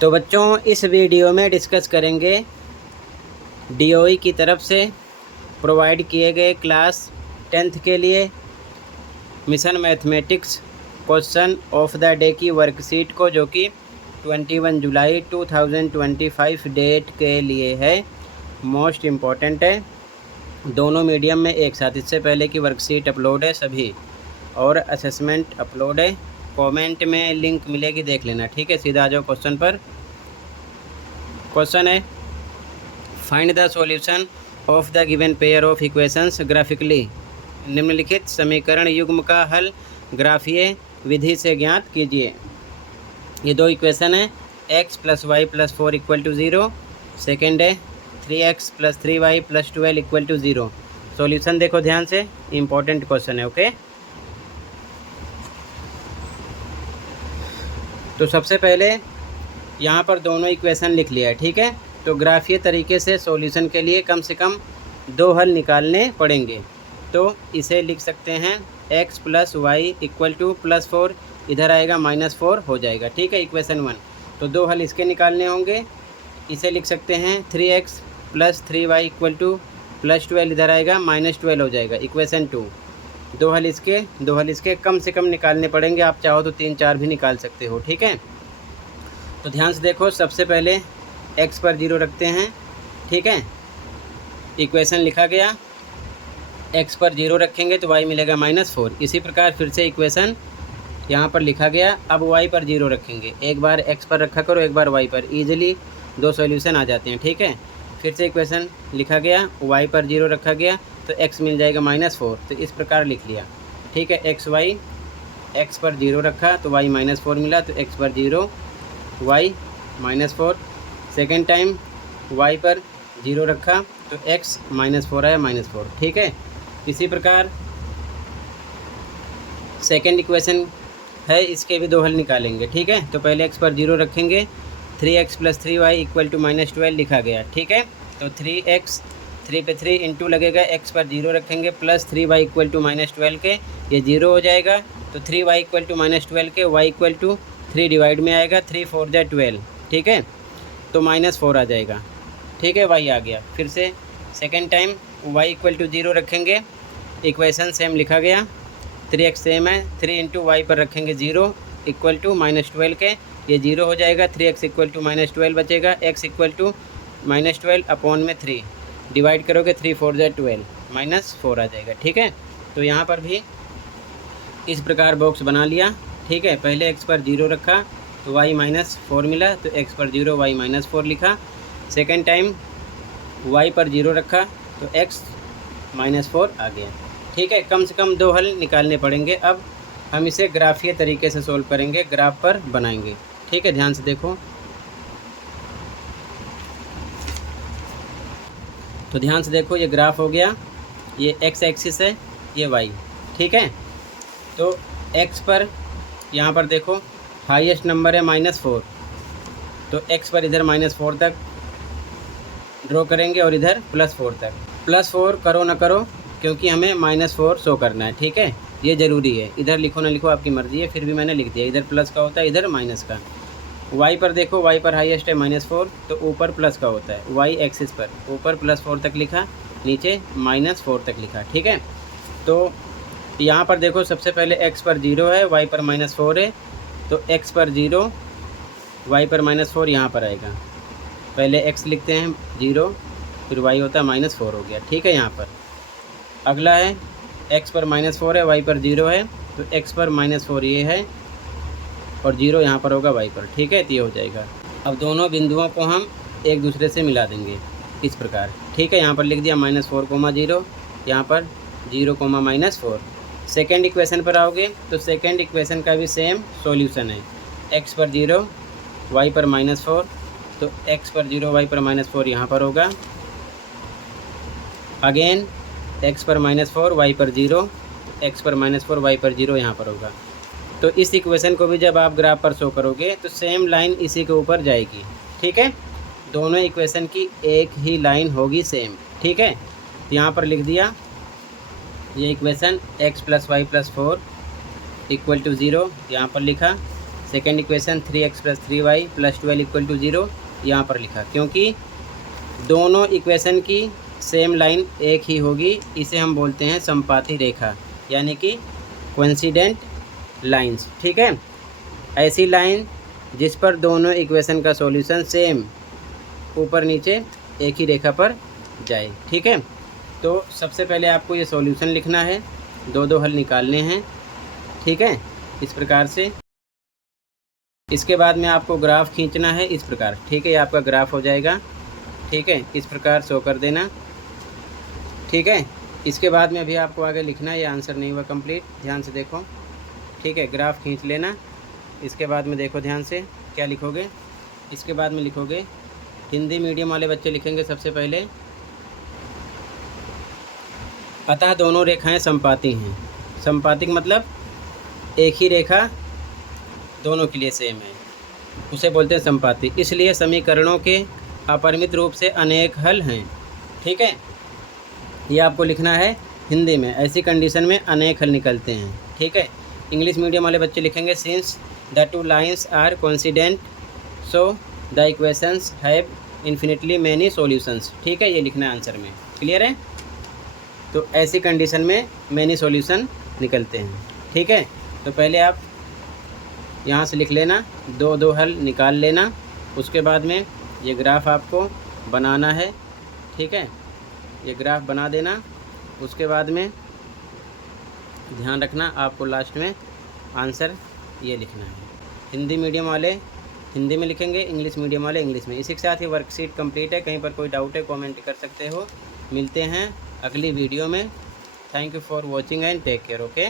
तो बच्चों इस वीडियो में डिस्कस करेंगे डीओई की तरफ से प्रोवाइड किए गए क्लास 10th के लिए mission mathematics question of the day की वर्कशीट को, जो कि 21 जुलाई 2025 डेट के लिए है। मोस्ट इम्पॉर्टेंट है, दोनों मीडियम में एक साथ। इससे पहले की वर्कशीट अपलोड है सभी, और असेसमेंट अपलोड है। कमेंट में लिंक मिलेगी, देख लेना। ठीक है, सीधा आ जाओ क्वेश्चन पर। क्वेश्चन है, find the solution of the given pair of equations graphically. निम्नलिखित समीकरण युग्म का हल ग्राफीय विधि से ज्ञात कीजिए। ये दो इक्वेशन है, x + y + 4 = 0। सेकेंड है 3x + 3y + 12 = 0। सॉल्यूशन देखो ध्यान से, इम्पोर्टेंट क्वेश्चन है। ओके, तो सबसे पहले यहाँ पर दोनों इक्वेशन लिख लिया है। ठीक है, तो ग्राफीय तरीके से सॉल्यूशन के लिए कम से कम दो हल निकालने पड़ेंगे। तो इसे लिख सकते हैं x + y = +4, इधर आएगा -4 हो जाएगा। ठीक है, इक्वेशन 1। तो दो हल इसके निकालने होंगे। इसे लिख सकते हैं 3x + 3y = +12, इधर आएगा -12 हो जाएगा, इक्वेशन 2। दो हल इसके कम से कम निकालने पड़ेंगे। आप चाहो तो 3-4 भी निकाल सकते हो। ठीक है, तो ध्यान से देखो। सबसे पहले x पर 0 रखते हैं। ठीक है, इक्वेशन लिखा गया, x पर 0 रखेंगे तो y मिलेगा -4। इसी प्रकार फिर से इक्वेशन यहाँ पर लिखा गया। अब y पर 0 रखेंगे, एक बार x पर रखा करो, एक बार y पर, ईजिली दो सॉल्यूशन आ जाते हैं। ठीक है, फिर से इक्वेशन लिखा गया, y पर 0 रखा गया तो x मिल जाएगा -4। तो इस प्रकार लिख लिया। ठीक है, x पर 0 रखा तो y -4 मिला, तो x पर 0 y -4। सेकेंड टाइम y पर 0 रखा तो x -4 आया, -4। ठीक है, इसी प्रकार सेकेंड इक्वेशन है, इसके भी दो हल निकालेंगे। ठीक है, तो पहले x पर 0 रखेंगे, 3x + 3y = -12 लिखा गया। ठीक है, तो 3x 3 पे 3 इंटू लगेगा, x पर 0 रखेंगे प्लस 3y = -12 के, ये 0 हो जाएगा। तो 3y = -12 के, y = 3 डिवाइड में आएगा, 3 4 = 12। ठीक है, तो -4 आ जाएगा। ठीक है, y आ गया। फिर से सेकेंड टाइम y = 0 रखेंगे, इक्वेशन सेम लिखा गया, 3x सेम है, 3 इंटू वाई पर रखेंगे 0 = -12 के, ये 0 हो जाएगा, 3x = -12 बचेगा, x = -12/3 डिवाइड करोगे, 3 4 = 12, -4 आ जाएगा। ठीक है, तो यहाँ पर भी इस प्रकार बॉक्स बना लिया। ठीक है, पहले x पर 0 रखा तो y -4 मिला, तो x पर 0 y -4 लिखा। सेकेंड टाइम y पर 0 रखा तो x -4 आ गया। ठीक है, कम से कम दो हल निकालने पड़ेंगे। अब हम इसे ग्राफीय तरीके से सोल्व करेंगे, ग्राफ पर बनाएंगे। ठीक है, ध्यान से देखो। तो ध्यान से देखो, ये ग्राफ हो गया, ये x एक्सिस है, ये y। ठीक है, तो x पर यहाँ पर देखो हाईएस्ट नंबर है -4, तो x पर इधर -4 तक ड्रॉ करेंगे और इधर +4 तक। +4 करो ना करो, क्योंकि हमें -4 शो करना है। ठीक है, ये ज़रूरी है, इधर लिखो ना लिखो आपकी मर्ज़ी है, फिर भी मैंने लिख दिया। इधर प्लस का होता है, इधर माइनस का। y पर देखो, y पर हाईएस्ट है -4, तो ऊपर प्लस का होता है। y एक्सिस पर ऊपर +4 तक लिखा, नीचे -4 तक लिखा। ठीक है, तो यहाँ पर देखो, सबसे पहले x पर 0 है, y पर -4 है, तो x पर 0 y पर -4 यहाँ पर आएगा। पहले x लिखते हैं 0, फिर y होता है -4 हो गया। ठीक है, यहाँ पर अगला है x पर -4 है, y पर 0 है, तो x पर -4 ये है और 0 यहाँ पर होगा y पर। ठीक है, तो ये हो जाएगा। अब दोनों बिंदुओं को हम एक दूसरे से मिला देंगे इस प्रकार। ठीक है, यहाँ पर लिख दिया -4, 0, यहाँ पर 0, -4। सेकेंड इक्वेशन पर आओगे तो सेकेंड इक्वेशन का भी सेम सॉल्यूशन है। x पर 0 y पर -4, तो x पर 0 y पर -4 यहाँ पर होगा। अगेन x पर -4 y पर 0, x पर -4 y पर 0 यहाँ पर होगा। तो इस इक्वेशन को भी जब आप ग्राफ पर शो करोगे तो सेम लाइन इसी के ऊपर जाएगी। ठीक है, दोनों इक्वेशन की एक ही लाइन होगी सेम। ठीक है, तो यहाँ पर लिख दिया ये इक्वेशन x + y + 4 = 0, यहाँ पर लिखा। सेकेंड इक्वेशन 3x + 3y + 12 = 0 यहाँ पर लिखा, क्योंकि दोनों इक्वेशन की सेम लाइन एक ही होगी। इसे हम बोलते हैं समपाती रेखा, यानी कि कोइंसिडेंट लाइंस। ठीक है, ऐसी लाइन जिस पर दोनों इक्वेशन का सॉल्यूशन सेम ऊपर नीचे एक ही रेखा पर जाए। ठीक है, तो सबसे पहले आपको ये सॉल्यूशन लिखना है, दो हल निकालने हैं। ठीक है, इस प्रकार से। इसके बाद में आपको ग्राफ खींचना है इस प्रकार। ठीक है, ये आपका ग्राफ हो जाएगा। ठीक है, इस प्रकार शो कर देना। ठीक है, इसके बाद में अभी आपको आगे लिखना है, ये आंसर नहीं हुआ कंप्लीट, ध्यान से देखो। ठीक है, ग्राफ खींच लेना। इसके बाद में देखो ध्यान से क्या लिखोगे। इसके बाद में लिखोगे, हिंदी मीडियम वाले बच्चे लिखेंगे सबसे पहले, अतः दोनों रेखाएं समपाती हैं। समपाती मतलब एक ही रेखा दोनों के लिए सेम है, उसे बोलते हैं समपाती। इसलिए समीकरणों के अपरिमित रूप से अनेक हल हैं। ठीक है, ये आपको लिखना है हिंदी में। ऐसी कंडीशन में अनेक हल निकलते हैं। ठीक है, इंग्लिश मीडियम वाले बच्चे लिखेंगे, since the two lines are coincident so the equations have infinitely many solutions. ठीक है, ये लिखना है आंसर में। क्लियर है, तो ऐसी कंडीशन में मैनी सॉल्यूशन निकलते हैं। ठीक है, तो पहले आप यहाँ से लिख लेना, दो हल निकाल लेना। उसके बाद में ये ग्राफ आपको बनाना है। ठीक है, ये ग्राफ बना देना। उसके बाद में ध्यान रखना, आपको लास्ट में आंसर ये लिखना है। हिंदी मीडियम वाले हिंदी में लिखेंगे, इंग्लिश मीडियम वाले इंग्लिश में। इसी के साथ ये वर्कशीट कंप्लीट है। कहीं पर कोई डाउट है कमेंट कर सकते हो। मिलते हैं अगली वीडियो में। Thank you for watching and take care. Okay.